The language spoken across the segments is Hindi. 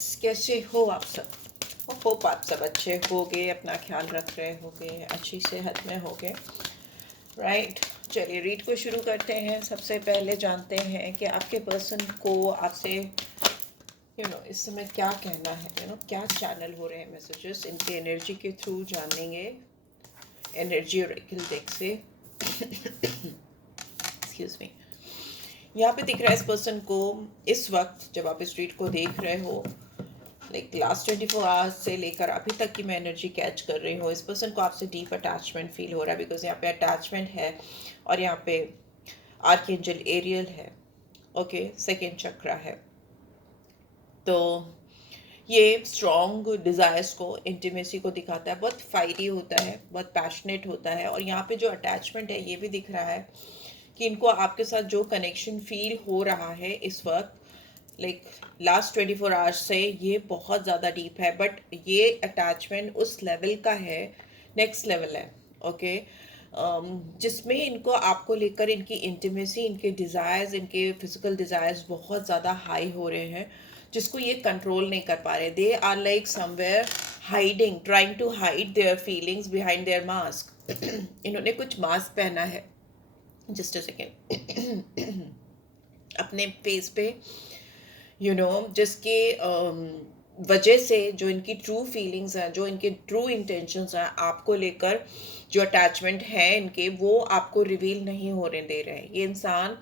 कैसे हो आप सब? होप आप सब अच्छे होगे, अपना ख्याल रख रहे होगे, अच्छी सेहत में होगे, राइट। चलिए रीड को शुरू करते हैं। सबसे पहले जानते हैं कि आपके पर्सन को आपसे इस समय क्या कहना है, क्या चैनल हो रहे हैं मैसेजेस, इनके एनर्जी के थ्रू जानेंगे। Energy oracle deck say excuse me. यहाँ पे दिख रहा है इस पर्सन को इस वक्त जब आप इस रीड को देख रहे हो, लाइक लास्ट 24 आवर्स से लेकर अभी तक की मैं एनर्जी कैच कर रही हूँ। इस पर्सन को आपसे डीप अटैचमेंट फील हो रहा है, बिकॉज यहाँ पे अटैचमेंट है और यहाँ पे आर्कएंजल एरियल है। ओके, सेकेंड चक्रा है। तो ये स्ट्रॉन्ग डिज़ायर्स को, इंटीमेसी को दिखाता है। बहुत फाइटी होता है, बहुत पैशनेट होता है। और यहाँ पे जो अटैचमेंट है ये भी दिख रहा है कि इनको आपके साथ जो कनेक्शन फील हो रहा है इस वक्त, लाइक लास्ट 24 आवर्स से, ये बहुत ज़्यादा डीप है। बट ये अटैचमेंट उस लेवल का है, नेक्स्ट लेवल है। ओके, जिसमें इनको आपको लेकर इनकी इंटीमेसी, इनके डिज़ायर्स, इनके फिजिकल डिज़ायर्स बहुत ज़्यादा हाई हो रहे हैं, जिसको ये कंट्रोल नहीं कर पा रहे। They are like somewhere hiding, trying to hide their feelings behind their mask. इन्होंने कुछ मास्क पहना है, जस्ट अ सेकेंड, अपने फेस पे, जिसके वजह से जो इनकी ट्रू फीलिंग्स हैं, जो इनके ट्रू इंटेंशंस हैं आपको लेकर, जो अटैचमेंट है इनके, वो आपको रिवील नहीं होने दे रहे हैं। ये इंसान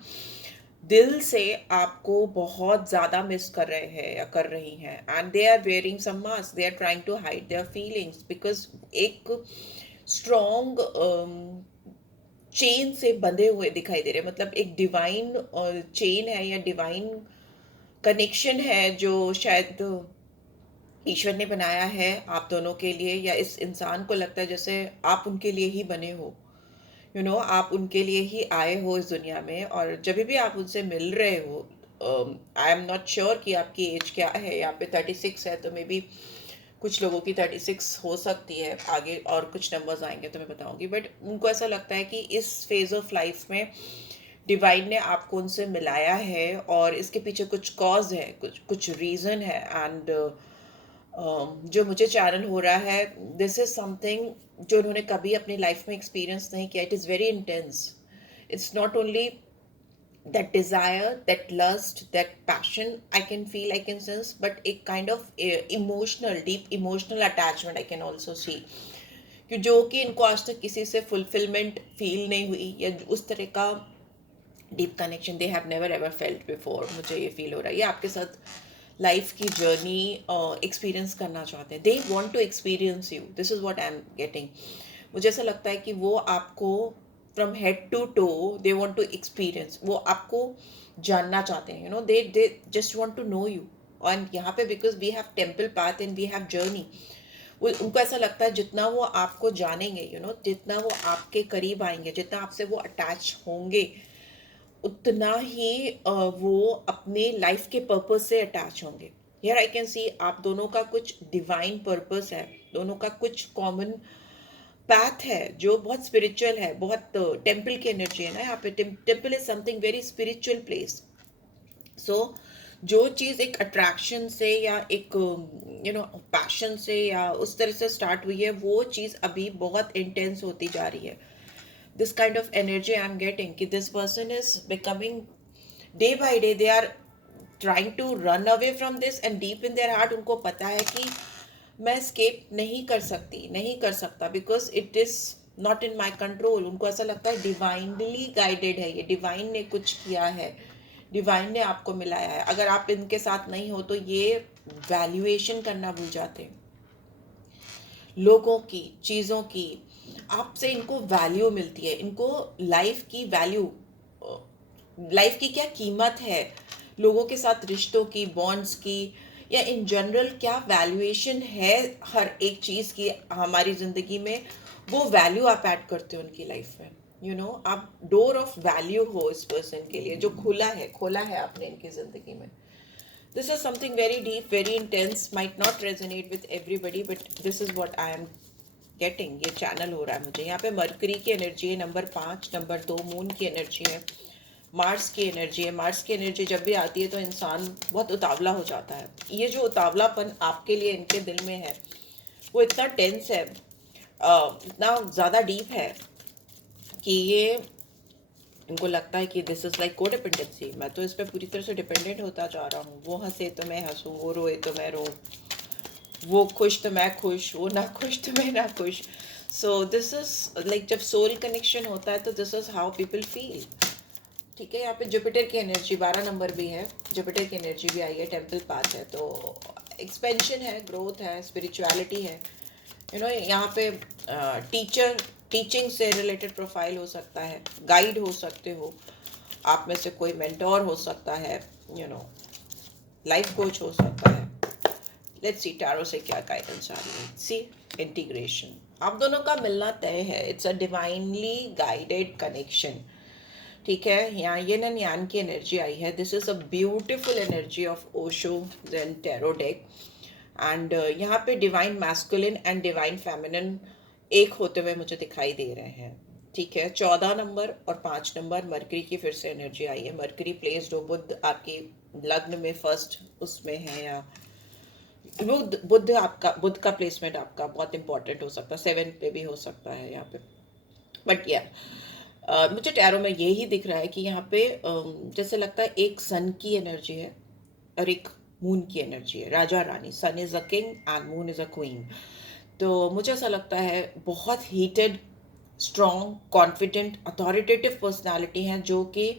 दिल से आपको बहुत ज़्यादा मिस कर रहे हैं या कर रही हैं, and they are wearing some mask, they are trying to hide their feelings, because एक स्ट्रॉन्ग चेन से बंधे हुए दिखाई दे रहे हैं। मतलब एक डिवाइन चेन है या डिवाइन कनेक्शन है जो शायद ईश्वर ने बनाया है आप दोनों के लिए, या इस इंसान को लगता है जैसे आप उनके लिए ही बने हो। आप उनके लिए ही आए हो इस दुनिया में। और जब भी आप उनसे मिल रहे हो, आई एम नॉट श्योर कि आपकी एज क्या है। यहाँ पे 36 है, तो मे बी कुछ लोगों की 36 हो सकती है, आगे और कुछ नंबर्स आएंगे तो मैं बताऊंगी। बट उनको ऐसा लगता है कि इस फेज ऑफ लाइफ में डिवाइन ने आपको उनसे मिलाया है, और इसके पीछे कुछ कॉज है, कुछ कुछ रीज़न है। एंड जो मुझे चैनल हो रहा है, दिस इज समथिंग जो उन्होंने कभी अपनी लाइफ में एक्सपीरियंस नहीं किया। It is very intense. It's not only that desire, that lust, that passion I can feel, I can sense, but a kind of emotional, deep emotional attachment I can also see, कि जो कि इनको आज तक किसी से फुलफिलमेंट फील नहीं हुई, या उस तरह का deep connection they have never ever felt before. मुझे ये फील हो रहा है ये आपके साथ लाइफ की जर्नी एक्सपीरियंस करना चाहते हैं। They want to experience you, this is what I am getting. मुझे ऐसा लगता है कि वो आपको from head to toe they want to experience, वो आपको जानना चाहते हैं। They just want to know you. और यहाँ पे because we have temple path and we have journey, उनको ऐसा लगता है जितना वो आपको जानेंगे, जितना वो आपके करीब आएंगे, जितना आपसे वो अटैच होंगे, उतना ही वो अपने लाइफ के पर्पस से अटैच होंगे। हियर आई कैन सी आप दोनों का कुछ डिवाइन पर्पस है, दोनों का कुछ कॉमन पैथ है जो बहुत स्पिरिचुअल है। बहुत टेम्पल की एनर्जी है ना यहाँ पे। Temple is something very spiritual place. So जो चीज़ एक अट्रैक्शन से या एक पैशन से या उस तरह से स्टार्ट हुई है, वो चीज़ अभी बहुत इंटेंस होती जा रही है। This kind of energy I'm getting कि this person is becoming, day by day they are trying to run away from this, and deep in their heart उनको पता है कि मैं escape नहीं कर सकती, नहीं कर सकता, because it is not in my control। उनको ऐसा लगता है divinely guided है ये, divine ने कुछ किया है, divine ने आपको मिलाया है। अगर आप इनके साथ नहीं हो तो ये वैल्यूएशन करना भूल जाते हैं लोगों की, चीज़ों की। आपसे इनको वैल्यू मिलती है, इनको लाइफ की वैल्यू, लाइफ की क्या कीमत है, लोगों के साथ रिश्तों की, बॉन्ड्स की, या इन जनरल क्या वैल्यूएशन है हर एक चीज़ की हमारी ज़िंदगी में, वो वैल्यू आप ऐड करते हो उनकी लाइफ में। आप डोर ऑफ वैल्यू हो इस पर्सन के लिए, जो खोला है आपने इनकी ज़िंदगी में। This is something very deep, very intense, might not resonate with everybody, but this is what I am getting। ये चैनल हो रहा है मुझे। यहाँ पे मरकरी की एनर्जी है, नंबर 5, नंबर 2 मून की एनर्जी है, मार्स की एनर्जी है। मार्स की एनर्जी जब भी आती है तो इंसान बहुत उतावला हो जाता है। ये जो उतावलापन आपके लिए इनके दिल में है वो इतना टेंस है, इतना ज़्यादा डीप है कि ये इनको लगता है कि दिस इज़ लाइक कोडिपेंडेंसी। मैं तो इस पर पूरी तरह से डिपेंडेंट होता जा रहा हूँ। वो हंसे तो मैं हंसूँ, वो रोए तो मैं रोऊँ, वो खुश तो मैं खुश, वो ना खुश तो मैं ना खुश। सो दिस इज़ लाइक जब सोल कनेक्शन होता है तो this is how people feel. ठीक है, यहाँ पे जुपिटर की एनर्जी 12 नंबर भी है, जुपिटर की एनर्जी भी आई है, टेम्पल पाथ है, तो एक्सपेंशन है, ग्रोथ है, स्पिरिचुअलिटी है। यहाँ पे टीचिंग से रिलेटेड प्रोफाइल हो सकता है, गाइड हो सकते हो, आप में से कोई मेंटोर हो सकता है, लाइफ कोच हो सकता है। लेट्स सी टैरो से क्या गाइडेंस आ रही है। सी इंटीग्रेशन, आप दोनों का मिलना तय है। It's a divinely guided connection. ठीक है, यहाँ ये एंड यान की एनर्जी आई है। This is a beautiful energy of Osho Zen tarot deck. And यहाँ पे divine masculine and divine feminine एक होते हुए मुझे दिखाई दे रहे हैं। ठीक है, 14 नंबर और 5 नंबर मरकरी की फिर से एनर्जी आई है। मरकरी प्लेस्ड हो, बुध आपकी लग्न में फर्स्ट उसमें है, या बुध का प्लेसमेंट आपका बहुत इंपॉर्टेंट हो सकता है, 7 पे भी हो सकता है यहाँ पे। बट या मुझे टैरो में यही दिख रहा है कि यहाँ पे जैसे लगता है एक सन की एनर्जी है और एक मून की एनर्जी है, राजा रानी। Sun is a king and moon is a queen. तो मुझे ऐसा लगता है बहुत heated, strong, confident, authoritative personality हैं जो कि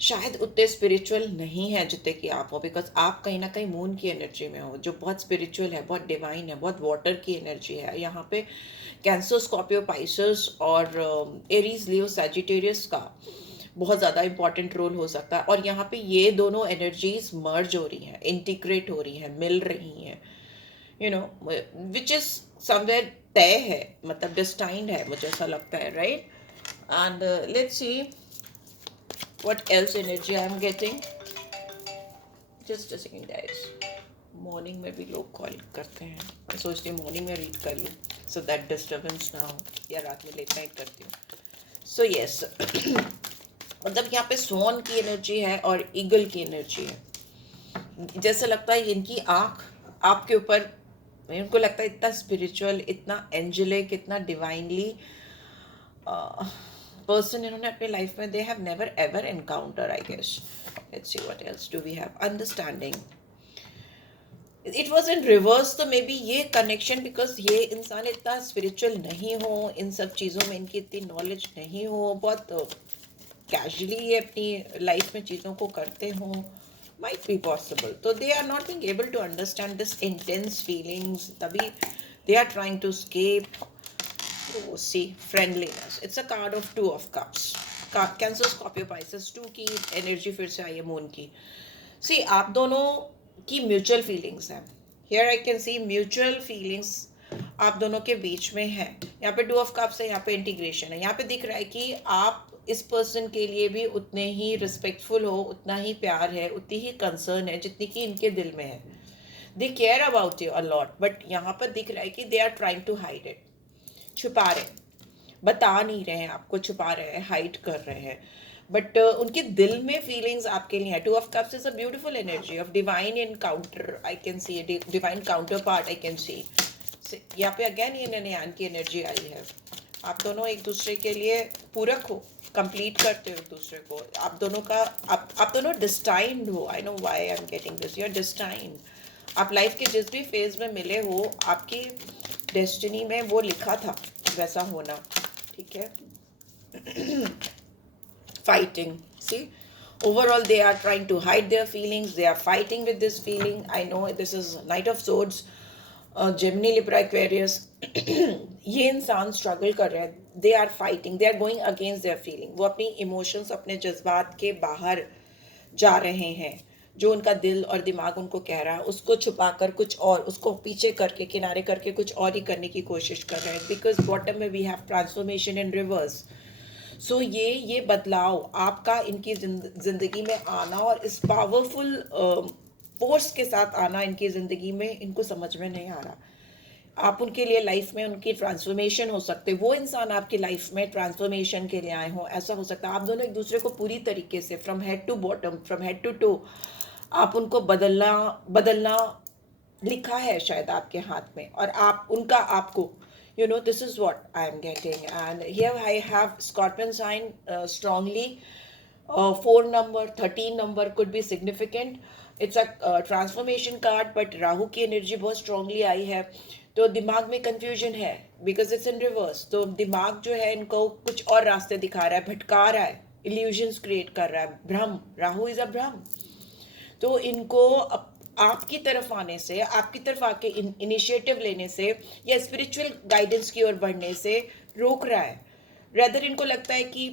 शायद उतने स्पिरिचुअल नहीं है जितने कि आप हो, बिकॉज आप कहीं ना कहीं मून की एनर्जी में हो जो बहुत स्पिरिचुअल है, बहुत डिवाइन है, बहुत वाटर की एनर्जी है। यहाँ पे कैंसर, स्कॉर्पियो, पाइसेस और एरीज, लियो, सैजिटेरियस का बहुत ज़्यादा इंपॉर्टेंट रोल हो सकता है। और यहाँ पे ये दोनों एनर्जीज मर्ज हो रही हैं, इंटीग्रेट हो रही हैं, मिल रही हैं, विच इज़ समवेयर तय है, मतलब डिस्टाइंड है, मुझे ऐसा लगता है, right. And let's see what else energy I am getting. Just a second guys. Morning में भी लोग कॉल करते हैं, मैं सोचती हूँ मॉर्निंग में रीड कर लूँ सो दैट डिस्टर्बेंस ना हो, या रात में लेट नाइट करती हूँ। सो यस, मतलब यहाँ पे स्वॉन की एनर्जी है और ईगल की एनर्जी है। जैसे लगता है इनकी आँख आपके ऊपर, इनको लगता है इतना स्पिरिचुअल, इतना एंजेलिक, इतना डिवाइनली पर्सन इन्होंने अपने लाइफ में they have never ever encounter, I guess. Let's see what else do we have. Understanding, it was in reverse, तो मे बी ये कनेक्शन, बिकॉज ये इंसान इतना स्पिरिचुअल नहीं हो, इन सब चीज़ों में इनकी इतनी नॉलेज नहीं हो, बहुत कैजुअली ये अपनी लाइफ में चीज़ों को करते हों, माइट बी पॉसिबल। तो they are not being able to understand this intense feelings, तभी they are trying to escape. Oh, see, friendliness. It's a card of 2 of cups. Cancer, Scorpio, Pisces, 2 की एनर्जी फिर से आई है, मून की। सी आप दोनों की म्यूचुअल फीलिंग्स हैं। Here I can see mutual feelings आप दोनों के बीच में है। यहाँ पे 2 of cups है, यहाँ पे इंटीग्रेशन है। यहाँ पे दिख रहा है कि आप इस पर्सन के लिए भी उतने ही रिस्पेक्टफुल हो, उतना ही प्यार है, उतनी ही कंसर्न है जितनी कि इनके दिल में है। They care about you a lot, but यहाँ पर दिख रहा है कि they are trying to hide it, छुपा रहे, बता नहीं रहे हैं आपको, छुपा रहे हैं, हाइड कर रहे हैं। बट उनके दिल में फीलिंग्स आपके लिए है। 2 of cups is a beautiful energy of divine encounter, I can C divine counter part, I can सी। यहाँ पे अगेन ये नैयान की एनर्जी आई है। आप दोनों एक दूसरे के लिए पूरक हो, कंप्लीट करते हो एक दूसरे को। आप दोनों का आप दोनों डिस्टाइंड हो। I know why I am getting this, you are destined. आप लाइफ के जिस भी फेज में मिले हो, आपकी डेस्टिनी में वो लिखा था वैसा होना। ठीक है, fighting, see, overall they are trying to hide their feelings, they are fighting with this feeling. I know this is Knight of Swords, Gemini, Libra, Aquarius. ये इंसान स्ट्रगल कर रहे हैं, they are fighting, they are going against their feeling. वो अपनी इमोशंस, अपने जज्बात के बाहर जा रहे हैं। जो उनका दिल और दिमाग उनको कह रहा है उसको छुपाकर कुछ और, उसको पीछे करके, किनारे करके कुछ और ही करने की कोशिश कर रहे हैं। बिकॉज बॉटम में we have transformation in reverse. So ये बदलाव आपका इनकी जिंदगी में आना और इस पावरफुल फोर्स के साथ आना इनकी ज़िंदगी में, इनको समझ में नहीं आ रहा। आप उनके लिए लाइफ में उनकी ट्रांसफॉर्मेशन हो सकते, वो इंसान आपकी लाइफ में ट्रांसफॉर्मेशन के लिए आए हों, ऐसा हो सकता है। आप दोनों एक दूसरे को पूरी तरीके से from head to bottom, from head to toe, आप उनको बदलना बदलना लिखा है शायद आपके हाथ में, और आप उनका आपको, you know, this is what I am getting. And here I have scorpion sign strongly. 4 number, 13 number could be significant. It's a transformation card, but Rahu की एनर्जी बहुत स्ट्रांगली आई है, तो दिमाग में कंफ्यूजन है बिकॉज इट्स इन रिवर्स। तो दिमाग जो है इनको कुछ और रास्ते दिखा रहा है, भटका रहा है, इल्यूजन्स क्रिएट कर रहा है, भ्रम, राहु इज अ भ्रम। तो इनको आपकी तरफ आने से, आपकी तरफ आके इनिशिएटिव लेने से या स्पिरिचुअल गाइडेंस की ओर बढ़ने से रोक रहा है। रेदर इनको लगता है कि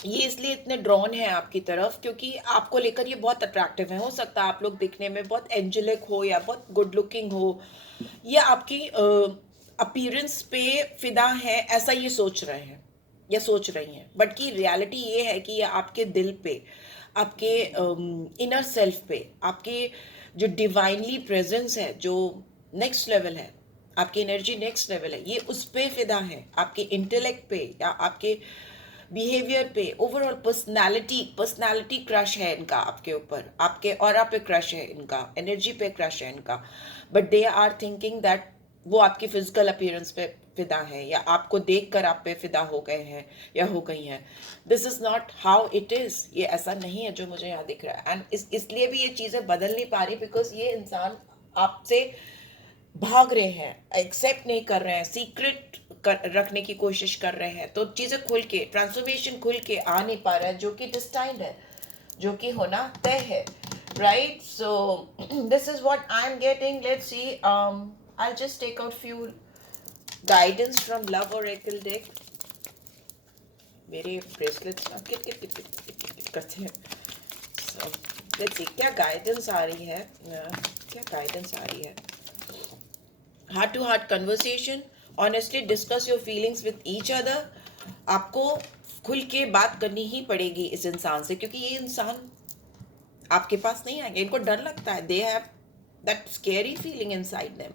ये इसलिए इतने ड्रॉन है आपकी तरफ क्योंकि आपको लेकर ये बहुत अट्रैक्टिव है। हो सकता है आप लोग दिखने में बहुत एंजेलिक हो या बहुत गुड लुकिंग हो, या आपकी अपीयरेंस पे फिदा है, ऐसा ये सोच रहे हैं या सोच रही हैं। बट की रियलिटी ये है कि ये आपके दिल पे, आपके इनर सेल्फ पे, आपके जो डिवाइनली प्रेजेंस है, जो नेक्स्ट लेवल है, आपकी एनर्जी नेक्स्ट लेवल है, ये उस पे फिदा है, आपके इंटेलेक्ट पे या आपके बिहेवियर पे, ओवरऑल पर्सनालिटी क्रश है इनका आपके ऊपर, आपके ऑरा पे क्रश है इनका, एनर्जी पे क्रश है इनका। But they are thinking that वो आपकी फिजिकल अपीयरेंस पे फिदा है या आपको देखकर आप पे फिदा हो गए हैं या हो गई हैं। This is not how it is, ये ऐसा नहीं है जो मुझे यहाँ दिख रहा है। एंड इसलिए भी ये चीज़ें बदल नहीं पा रही बिकॉज ये इंसान आपसे भाग रहे हैं, एक्सेप्ट नहीं कर रहे हैं, सीक्रेट रखने की कोशिश कर रहे हैं। तो चीज़ें खुल के, ट्रांसफॉर्मेशन खुल के आ नहीं पा रहा है, जो कि डिस्टाइंड है, जो कि होना तय है, right? So this is what I am getting. Let's see, I'll just take out few guidance from Love Oracle deck. मेरे ब्रेसलेट्स ना किट किट किट किट किट किट करते हैं। So let's see क्या गाइडेंस आ रही है, क्या गाइडेंस आ रही है। Heart to heart conversation, honestly discuss your feelings with each other. आपको खुल के बात करनी ही पड़ेगी इस इंसान से, क्योंकि ये इंसान आपके पास नहीं आएंगे, इनको डर लगता है। They have that scary feeling inside them.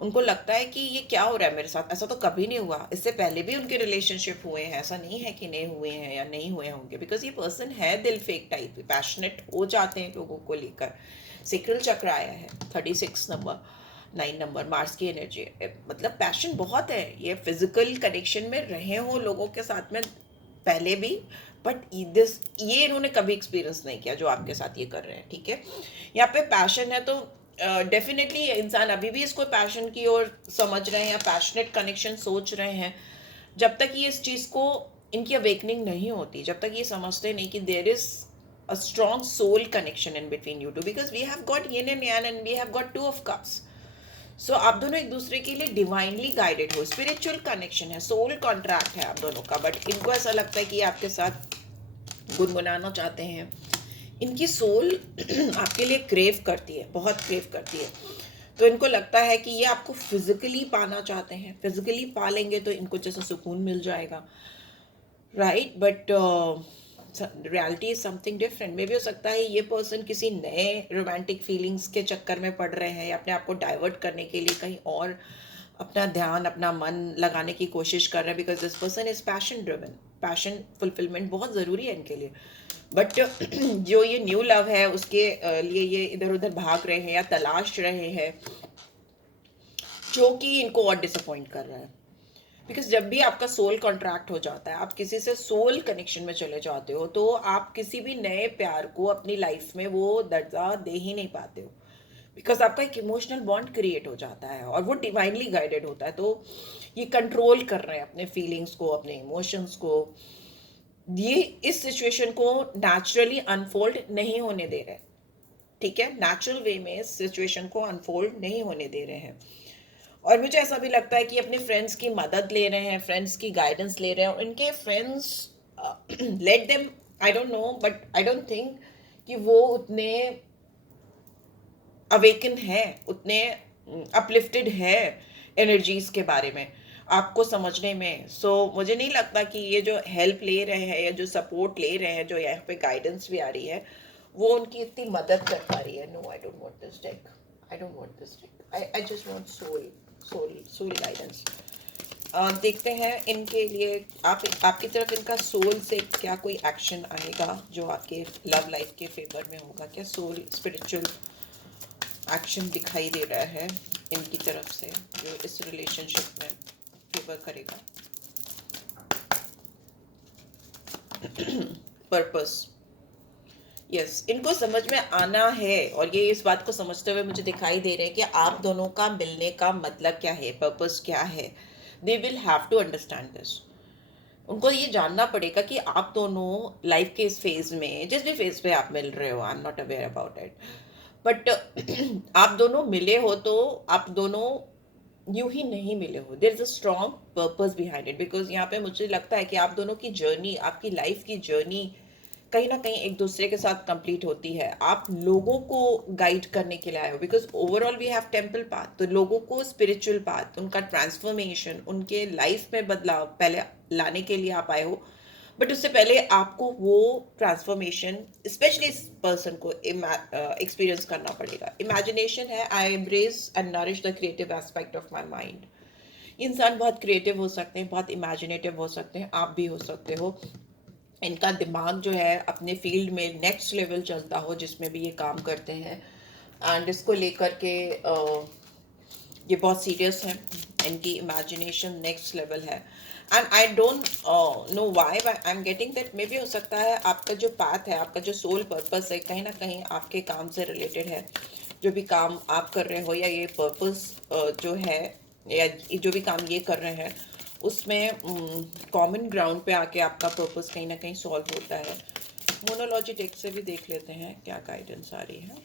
उनको लगता है कि ये क्या हो रहा है मेरे साथ, ऐसा तो कभी नहीं हुआ, इससे पहले भी उनके रिलेशनशिप हुए हैं, ऐसा नहीं है कि नहीं हुए हैं या नहीं हुए होंगे। बिकॉज ये पर्सन है दिल फेक टाइप, पैशनेट हो जाते हैं लोगों को लेकर। सिक्रल चक्र आया है 36 नंबर, 9 नंबर, मार्स की एनर्जी, मतलब पैशन बहुत है। ये फिजिकल कनेक्शन में रहे हो लोगों के साथ में पहले भी, बट ये इन्होंने कभी एक्सपीरियंस नहीं किया जो आपके साथ ये कर रहे हैं, ठीक है? यहाँ पे पैशन है, तो डेफिनेटली इंसान अभी भी इसको पैशन की ओर समझ रहे हैं या पैशनेट कनेक्शन सोच रहे हैं। जब तक ये इस चीज़ को, इनकी अवेकनिंग नहीं होती, जब तक ये समझते नहीं कि there is a strong soul connection in between you two, because we have got yin and yang and we have got 2 of cups. So आप दोनों एक दूसरे के लिए डिवाइनली गाइडेड हो, स्पिरिचुअल कनेक्शन है, सोल कॉन्ट्रैक्ट है आप दोनों का। बट इनको ऐसा लगता है कि ये आपके साथ गुनगुनाना चाहते हैं। इनकी सोल आपके लिए क्रेव करती है, बहुत क्रेव करती है। तो इनको लगता है कि ये आपको फिजिकली पाना चाहते हैं, फिजिकली पा लेंगे तो इनको जैसा सुकून मिल जाएगा, right? But reality is something different. मे भी हो सकता है ये पर्सन किसी नए रोमांटिक फीलिंग्स के चक्कर में पड़ रहे हैं या अपने आप को डाइवर्ट करने के लिए कहीं और अपना ध्यान, अपना मन लगाने की कोशिश कर रहे हैं। Because this person is passion driven, passion fulfilment बहुत ज़रूरी है इनके लिए। बट जो ये न्यू लव है उसके लिए ये इधर उधर भाग रहे हैं या तलाश रहे हैं, जो कि इनको और डिसअपॉइंट कर रहा है। बिकॉज जब भी आपका सोल कॉन्ट्रैक्ट हो जाता है, आप किसी से सोल कनेक्शन में चले जाते हो, तो आप किसी भी नए प्यार को अपनी लाइफ में वो दर्जा दे ही नहीं पाते हो। बिकॉज आपका एक इमोशनल बॉन्ड क्रिएट हो जाता है और वो डिवाइनली गाइडेड होता है। तो ये कंट्रोल कर रहे हैं अपने फीलिंग्स को, अपने इमोशंस को। ये इस सिचुएशन को नेचुरली अनफोल्ड नहीं होने दे रहे, ठीक है? नेचुरल वे में इस सिचुएशन को अनफोल्ड नहीं होने दे रहे हैं। और मुझे ऐसा भी लगता है कि अपने फ्रेंड्स की मदद ले रहे हैं, फ्रेंड्स की गाइडेंस ले रहे हैं। उनके friends let them, I don't no, but I don't think कि वो उतने अवेकन है, उतने अपलिफ्टेड है एनर्जीज के बारे में आपको समझने में। सो मुझे नहीं लगता कि ये जो हेल्प ले रहे हैं या जो सपोर्ट ले रहे हैं, जो यहाँ पे गाइडेंस भी आ रही है, वो उनकी इतनी मदद कर पा रही है। No, I don't want this deck, I don't want this deck, I just want soul, soul guidance. देखते हैं इनके लिए आपकी तरफ इनका सोल से क्या कोई एक्शन आएगा जो आपके लव लाइफ के फेवर में होगा। क्या सोल स्पिरिचुअल एक्शन दिखाई दे रहा है इनकी तरफ से जो इस रिलेशनशिप में फेवर करेगा। पर्पस, यस, इनको समझ में आना है और ये इस बात को समझते हुए मुझे दिखाई दे रहे हैं कि आप दोनों का मिलने का मतलब क्या है, पर्पस क्या है। They will have to understand this. उनको ये जानना पड़ेगा कि आप दोनों लाइफ के इस फेज में, जिस भी फेज पे आप मिल रहे हो, I am not aware about it, but आप दोनों मिले हो तो आप दोनों यूं ही नहीं मिले हो। There is a strong purpose behind it, because यहाँ पे मुझे लगता है कि आप दोनों की जर्नी, आपकी लाइफ की जर्नी कहीं ना कहीं एक दूसरे के साथ कंप्लीट होती है। आप लोगों को गाइड करने के लिए आए हो, because overall we have temple path, तो लोगों को स्पिरिचुअल पाथ, उनका ट्रांसफॉर्मेशन, उनके लाइफ में बदलाव पहले लाने के लिए आप आए हो। बट उससे पहले आपको वो ट्रांसफॉर्मेशन स्पेशली इस पर्सन को एक्सपीरियंस करना पड़ेगा। इमेजिनेशन है, I embrace and nourish the creative aspect of my mind. इंसान बहुत क्रिएटिव हो सकते हैं, बहुत इमेजिनेटिव हो सकते हैं, आप भी हो सकते हो। इनका दिमाग जो है अपने फील्ड में नेक्स्ट लेवल चलता हो जिसमें भी ये काम करते हैं, एंड इसको लेकर के ये बहुत सीरियस हैं। इनकी इमेजिनेशन नेक्स्ट लेवल है, and I don't know why I am getting that. मे भी हो सकता है आपका जो पाथ है, आपका जो सोल पर्पस है, कहीं ना कहीं आपके काम से रिलेटेड है। जो भी काम आप कर रहे हो या ये पर्पस जो है, या जो भी काम ये कर रहे हैं, उसमें कॉमन ग्राउंड पे आके आपका पर्पस कहीं ना कहीं सॉल्व होता है। मोनोलॉजी टेक्स्ट से भी देख लेते हैं क्या गाइडेंस आ रही है।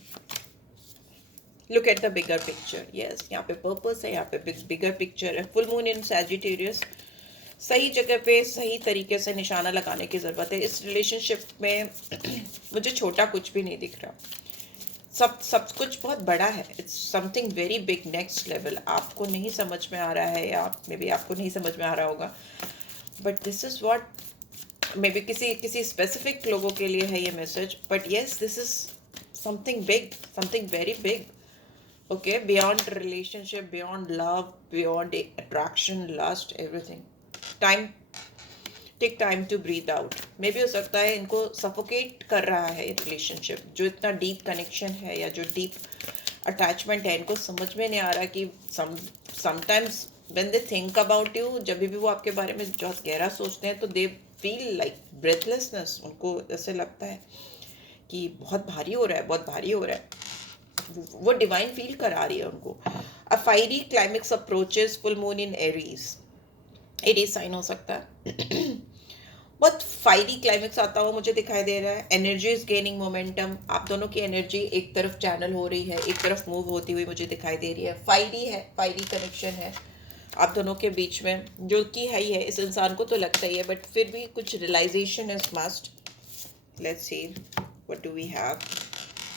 Look at the bigger picture, yes, यहाँ पे पर्पस है, यहाँ पे बिगर पिक्चर है। फुल मून इन सैजिटेरियस, सही जगह पे सही तरीके से निशाना लगाने की ज़रूरत है इस रिलेशनशिप में। मुझे छोटा कुछ भी नहीं दिख रहा, सब कुछ बहुत बड़ा है। It's something very big, next level. आपको नहीं समझ में आ रहा है, या मे बी आपको नहीं समझ में आ रहा होगा, but this is what may be किसी स्पेसिफिक लोगों के लिए है ये message, but yes, this is something big, something very big. Okay, beyond relationship, beyond love, beyond attraction, lust, everything. Time, take time to breathe out. मे भी हो सकता है इनको सफोकेट कर रहा है रिलेशनशिप, जो इतना डीप कनेक्शन है या जो डीप अटैचमेंट है, इनको समझ में नहीं आ रहा कि sometimes when they think about you, जब भी वो आपके बारे में बहुत गहरा सोचते हैं, तो दे फील लाइक ब्रेथलेसनेस। उनको ऐसे लगता है कि बहुत भारी हो रहा है, बहुत भारी हो रहा है। वो डिवाइन फील करा रही है उनको। A fiery climax approaches full moon in Aries, Aries sign हो सकता है। बहुत फायरी क्लाइमेक्स आता हुआ मुझे दिखाई दे रहा है। एनर्जी इज गेनिंग मोमेंटम, आप दोनों की एनर्जी एक तरफ चैनल हो रही है, एक तरफ मूव होती हुई मुझे दिखाई दे रही है। फायरी है, फायरी कनेक्शन है आप दोनों के बीच में, जो कि है ही है, इस इंसान को तो लगता ही है, बट फिर भी कुछ realisation is must. Let's see what do we have.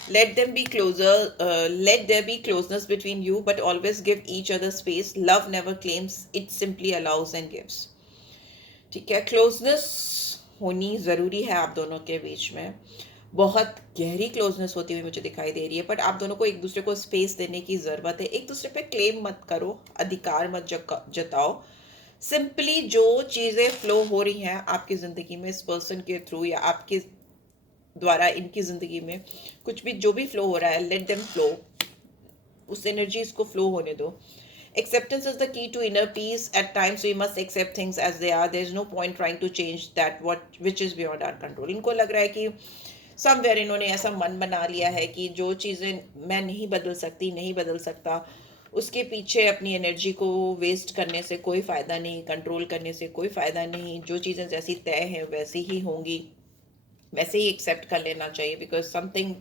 Let them be closer, let there be closeness between you, but always give each other space. Love never claims, it simply allows and gives. ठीक है, क्लोजनेस होनी ज़रूरी है आप दोनों के बीच में। बहुत गहरी क्लोजनेस होती हुई मुझे दिखाई दे रही है, बट आप दोनों को एक दूसरे को स्पेस देने की ज़रूरत है। एक दूसरे पे क्लेम मत करो, अधिकार मत जताओ। सिंपली जो चीज़ें फ्लो हो रही हैं आपकी ज़िंदगी में इस पर्सन के थ्रू, या आपके द्वारा इनकी ज़िंदगी में कुछ भी जो भी फ्लो हो रहा है, लेट देम फ्लो, उस एनर्जीज को फ्लो होने दो। Acceptance is the key to inner peace. At times we must accept things as they are. There is no point trying to change that which is beyond our control. इनको लग रहा है कि समवेयर इन्होंने ऐसा मन बना लिया है कि जो चीज़ें मैं नहीं बदल सकती, नहीं बदल सकता, उसके पीछे अपनी एनर्जी को वेस्ट करने से कोई फ़ायदा नहीं, कंट्रोल करने से कोई फ़ायदा नहीं। जो चीज़ें जैसी तय हैं वैसी ही होंगी, वैसे ही एक्सेप्ट कर लेना चाहिए, because something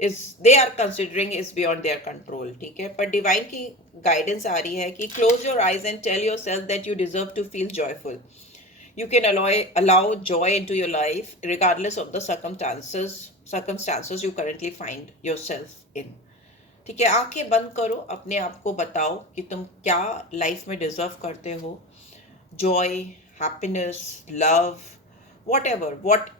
is they are considering is beyond their control. ठीक है, पर डिवाइन की गाइडेंस आ रही है कि close your eyes and tell yourself that you deserve to feel joyful. You can allow joy into your life regardless of the circumstances you currently find yourself in. ठीक है, आंखें बंद करो, अपने आप को बताओ कि तुम क्या लाइफ में डिजर्व करते हो। Joy, happiness, love, what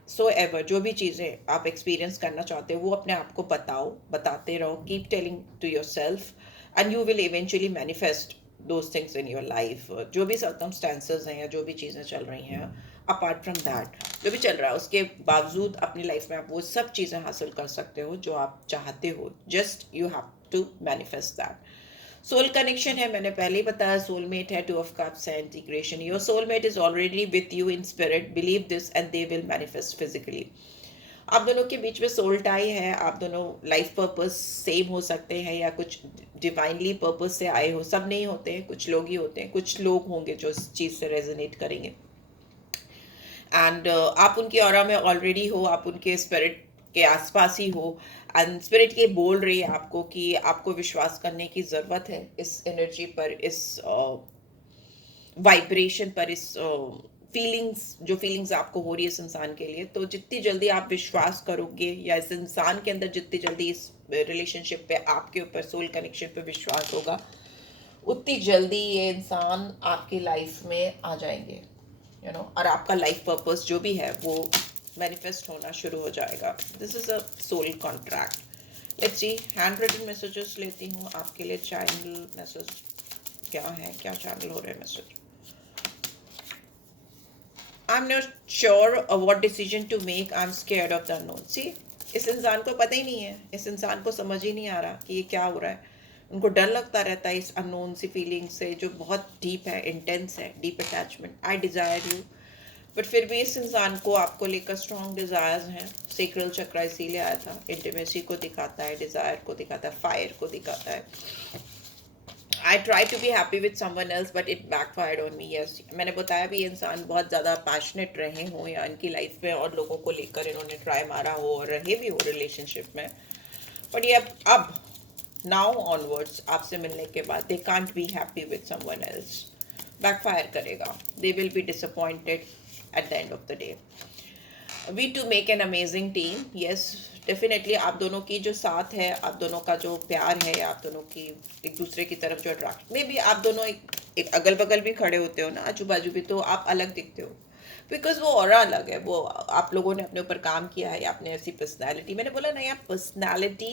so ever, जो भी चीज़ें आप एक्सपीरियंस करना चाहते हो वो अपने आप को बताओ, बताते रहो। Keep telling to yourself and you will eventually manifest those things in your life, जो भी सर्कमस्टांसेस हैं या जो भी चीज़ें चल रही हैं, अपार्ट फ्रॉम दैट जो भी चल रहा है उसके बावजूद अपनी लाइफ में आप वो सब चीज़ें हासिल कर सकते हो जो आप चाहते हो. Just you have to manifest that. Soul connection है, मैंने पहले ही बताया. सोलमेट है, 2 of Cups है, integration. Your soulmate is already with you in spirit. Believe this and they will manifest physically. आप दोनों के बीच में सोल टाई है. आप दोनों लाइफ पर्पस सेम हो सकते हैं या कुछ डिवाइनली पर्पस से आए हो. सब नहीं होते हैं, कुछ लोग ही होते हैं. कुछ लोग होंगे जो इस चीज़ से रेजोनेट करेंगे. एंड आप उनकी ऑरा में ऑलरेडी हो, आप उनके स्पिरिट के आसपास ही हो. एंड स्पिरिट ये बोल रही है आपको कि आपको विश्वास करने की ज़रूरत है इस एनर्जी पर, इस वाइब्रेशन पर, इस फीलिंग्स, जो फीलिंग्स आपको हो रही है इस इंसान के लिए. तो जितनी जल्दी आप विश्वास करोगे या इस इंसान के अंदर जितनी जल्दी इस रिलेशनशिप पे, आपके ऊपर सोल कनेक्शन पे विश्वास होगा, उतनी जल्दी ये इंसान आपकी लाइफ में आ जाएंगे, यू नो. और आपका लाइफ पर्पस जो भी है वो मैनिफेस्ट होना शुरू हो जाएगा. This is a soul contract. Let's see, hand written messages लेती हूँ आपके लिए. चैनल मैसेज क्या है, क्या चैनल हो रहे हैं message. I'm not sure of what decision to make. I'm scared of the unknown. See, इस इंसान को पता ही नहीं है, इस इंसान को समझ ही नहीं आ रहा कि ये क्या हो रहा है. उनको डर लगता रहता है इस अननोन सी फीलिंग से जो बहुत डीप है, इंटेंस है, deep attachment. I desire you. But फिर भी इस इंसान को आपको लेकर स्ट्रॉन्ग डिज़ायर्स हैं. सेक्रल चक्रा इसीलिए आया था. इंटीमेसी को दिखाता है, डिज़ायर को दिखाता है, फायर को दिखाता है. I tried to be happy with someone else but it backfired on me. Yes, मैंने बताया भी, ये इंसान बहुत ज़्यादा पैशनेट रहे हों या इनकी लाइफ में और लोगों को लेकर इन्होंने ट्राई मारा हो और रहे भी हो रिलेशनशिप में. बट ये अब नाउ ऑनवर्ड्स आपसे मिलने के बाद they can't be happy with someone else. Backfire करेगा. They will be disappointed at the end of the day. We two make an amazing team. Yes, definitely आप दोनों की जो साथ है, आप दोनों का जो प्यार है, आप दोनों की एक दूसरे की तरफ जो अट्रैक्ट, मे बी आप दोनों एक अगल बगल भी खड़े होते हो ना, आजू बाजू भी, तो आप अलग दिखते हो. बिकॉज वो ऑरा अलग है. वो आप लोगों ने अपने ऊपर काम किया है, आपने ऐसी पर्सनैलिटी, मैंने बोला ना, यार पर्सनैलिटी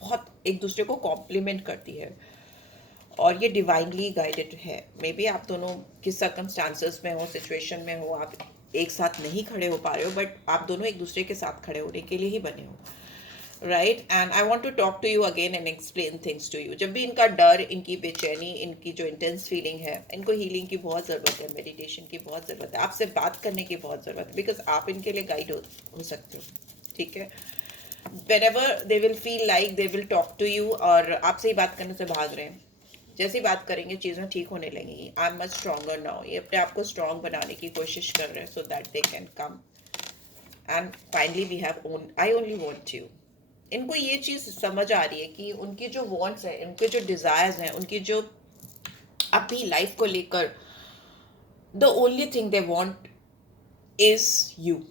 बहुत एक दूसरे को कॉम्प्लीमेंट करती है और ये डिवाइनली गाइडेड है. मे बी आप दोनों किस सर्कमस्टांसेस में हो, सिचुएशन में हो, आप एक साथ नहीं खड़े हो पा रहे हो, बट आप दोनों एक दूसरे के साथ खड़े होने के लिए ही बने हो, right. And I want to talk to you again and explain things to you. जब भी इनका डर, इनकी बेचैनी, इनकी जो इंटेंस फीलिंग है, इनको हीलिंग की बहुत ज़रूरत है, मेडिटेशन की बहुत ज़रूरत है, आपसे बात करने की बहुत ज़रूरत है. बिकॉज आप इनके लिए गाइड हो सकते हो, ठीक है. whenever they will feel like they will talk to you और आपसे ही बात करने से भाग रहे हैं, जैसे ही बात करेंगे चीज़ें ठीक होने लगेंगी. I am much stronger now. ये अपने आप को स्ट्रॉन्ग बनाने की कोशिश कर रहे हैं so that they can come and finally we have own. I only want you. इनको ये चीज़ समझ आ रही है कि उनकी जो वॉन्ट्स हैं, उनके जो डिज़ायर्स हैं, उनकी जो अपनी लाइफ को लेकर the only thing they want is you.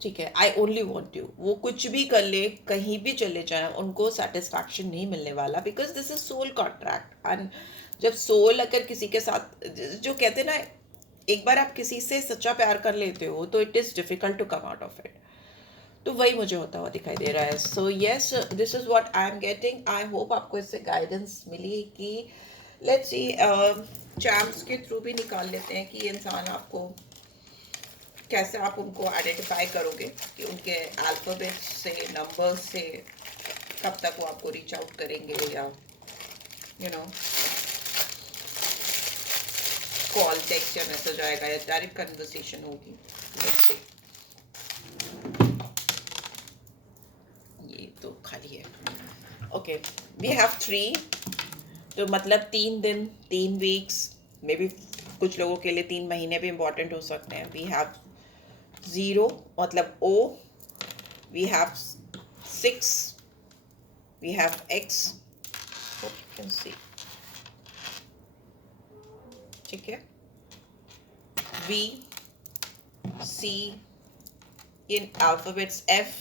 ठीक है, आई ओनली वॉन्ट यू. वो कुछ भी कर ले, कहीं भी चले जाएं, उनको सेटिस्फैक्शन नहीं मिलने वाला. Because this is soul contract. And जब सोल अगर किसी के साथ, जो कहते हैं ना, एक बार आप किसी से सच्चा प्यार कर लेते हो तो it is difficult to come out of it. तो वही मुझे होता हुआ दिखाई दे रहा है. So yes, this is what I am getting. I hope आपको इससे गाइडेंस मिली कि लेट्स सी, चैम्प्स के थ्रू भी निकाल लेते हैं कि ये इंसान आपको कैसे, आप उनको आइडेंटिफाई करोगे कि उनके अल्फ़ाबेट से, नंबर्स से कब तक वो आपको रीच आउट करेंगे या यू नो कॉल, टेक्स्ट या मैसेज आएगा या डायरेक्ट कन्वर्सेशन होगी. Let's see. ये तो खाली है. Okay, we have 3. तो मतलब 3 दिन, 3 वीक्स, मे बी कुछ लोगों के लिए 3 महीने भी इम्पॉर्टेंट हो सकते हैं. वी हैव 0 मतलब O, we have 6, we have X, hope you can see, ठीक है. V, C, इन अल्फ़ाबेट्स. F,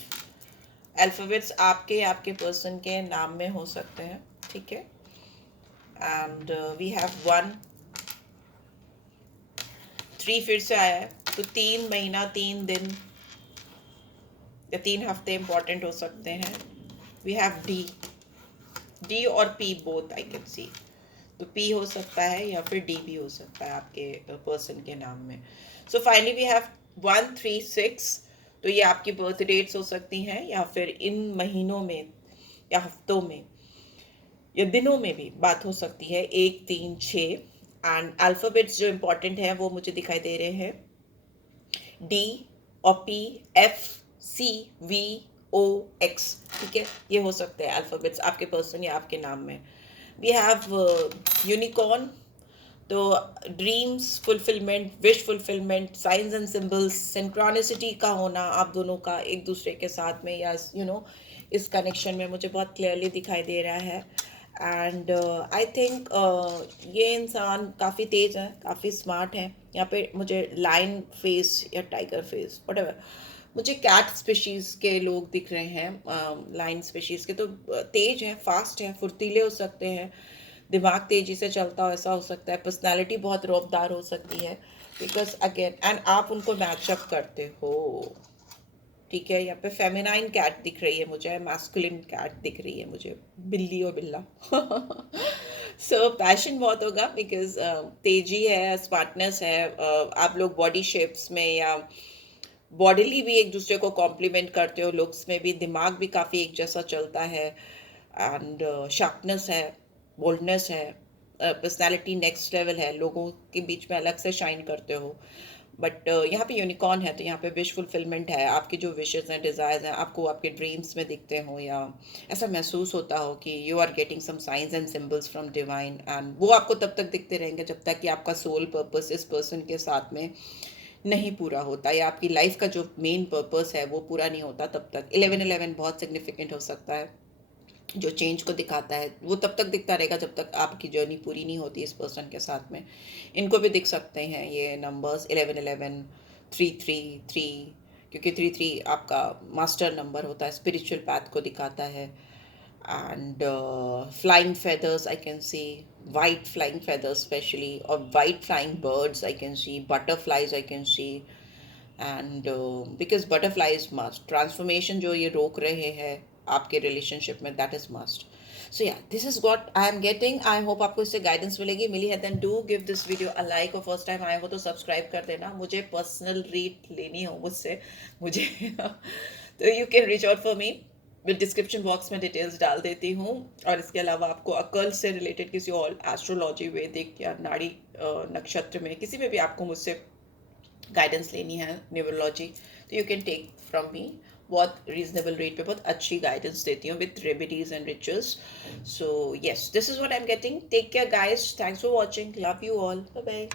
अल्फ़ाबेट्स आपके पर्सन के नाम में हो सकते हैं, ठीक है. एंड वी हैव 1, 3 फिर से आया है. तो 3 महीना, 3 दिन या 3 हफ्ते इंपॉर्टेंट हो सकते हैं. वी हैव D और P बोथ आई कैन सी. तो पी हो सकता है या फिर डी भी हो सकता है आपके पर्सन के नाम में. So finally we have 136. तो ये आपकी बर्थ डेट्स हो सकती हैं या फिर इन महीनों में या हफ्तों में या दिनों में भी बात हो सकती है. 1, 3, 6. एंड अल्फ़ाबेट्स जो इम्पोर्टेंट है वो मुझे दिखाई दे रहे हैं. डी और P, F, C, V, O, X. ठीक है, ये हो सकते हैं अल्फ़ाबेट्स आपके पर्सन या आपके नाम में. We have unicorn. तो dreams fulfilment, wish fulfilment, science and symbols, synchronicity का होना आप दोनों का एक दूसरे के साथ में, या इस कनेक्शन में मुझे बहुत क्लियरली दिखाई दे रहा है. एंड आई थिंक ये इंसान काफ़ी तेज़ है, काफ़ी स्मार्ट है. यहाँ पे मुझे लायन फेस या टाइगर फेस व्हाटएवर, मुझे कैट स्पीशीज़ के लोग दिख रहे हैं. लाइन स्पीशीज़ के तो तेज हैं, फास्ट हैं, फुर्तीले हो सकते हैं, दिमाग तेजी से चलता हो ऐसा हो सकता है. पर्सनालिटी बहुत रौबदार हो सकती है, बिकॉज अगेन एंड आप उनको मैचअप करते हो. ठीक है, यहाँ पे फेमिनाइन कैट दिख रही है मुझे, मैस्कुलिन कैट दिख रही है मुझे, बिल्ली और बिल्ला. सो पैशन बहुत होगा बिकॉज तेजी है, स्मार्टनेस है. आप लोग बॉडी शेप्स में या बॉडीली भी एक दूसरे को कॉम्प्लीमेंट करते हो, लुक्स में भी दिमाग भी काफ़ी एक जैसा चलता है. एंड शार्पनेस है, बोल्डनेस है, पर्सनालिटी नेक्स्ट लेवल है, लोगों के बीच में अलग से शाइन करते हो. बट यहाँ पे यूनिकॉर्न है तो यहाँ पे विश फुलफिलमेंट है. आपकी जो विशेस हैं, डिज़ायर्स हैं, आपको आपके ड्रीम्स में दिखते हो या ऐसा महसूस होता हो कि you are getting some signs and symbols from divine, and वो आपको तब तक दिखते रहेंगे जब तक कि आपका सोल पर्पस इस पर्सन के साथ में नहीं पूरा होता, या आपकी लाइफ का जो मेन पर्पस है वो पूरा नहीं होता तब तक. 1111 बहुत सिग्निफिकेंट हो सकता है, जो चेंज को दिखाता है. वो तब तक दिखता रहेगा जब तक आपकी जर्नी पूरी नहीं होती इस पर्सन के साथ में. इनको भी दिख सकते हैं ये नंबर्स 1111, 333, क्योंकि 33 आपका मास्टर नंबर होता है, स्पिरिचुअल पाथ को दिखाता है. And flying feathers I can see, white flying feathers especially, or white flying birds I can see, butterflies I can see. And because butterfly is must, transformation जो ये रोक रहे हैं आपके रिलेशनशिप में, दैट इज मस्ट. सो या this is what I am getting. I hope आपको इससे गाइडेंस मिलेगी. मिली है then do give this video a like, और फर्स्ट टाइम आए हो तो सब्सक्राइब कर देना. मुझे पर्सनल रीड लेनी हो मुझसे, मुझे तो you can reach out for me. मैं डिस्क्रिप्शन बॉक्स में डिटेल्स डाल देती हूँ. और इसके अलावा आपको अकल से रिलेटेड किसी और एस्ट्रोलॉजी, वैदिक या नाड़ी नक्षत्र में किसी में भी आपको मुझसे गाइडेंस लेनी है, न्यूरोलॉजी, तो you can take from me. बहुत रीजनेबल रेट पे बहुत अच्छी गाइडेंस देती हूँ with remedies and rituals. So yes, this is what I am getting. Take care guys, thanks for watching, love you all, bye bye.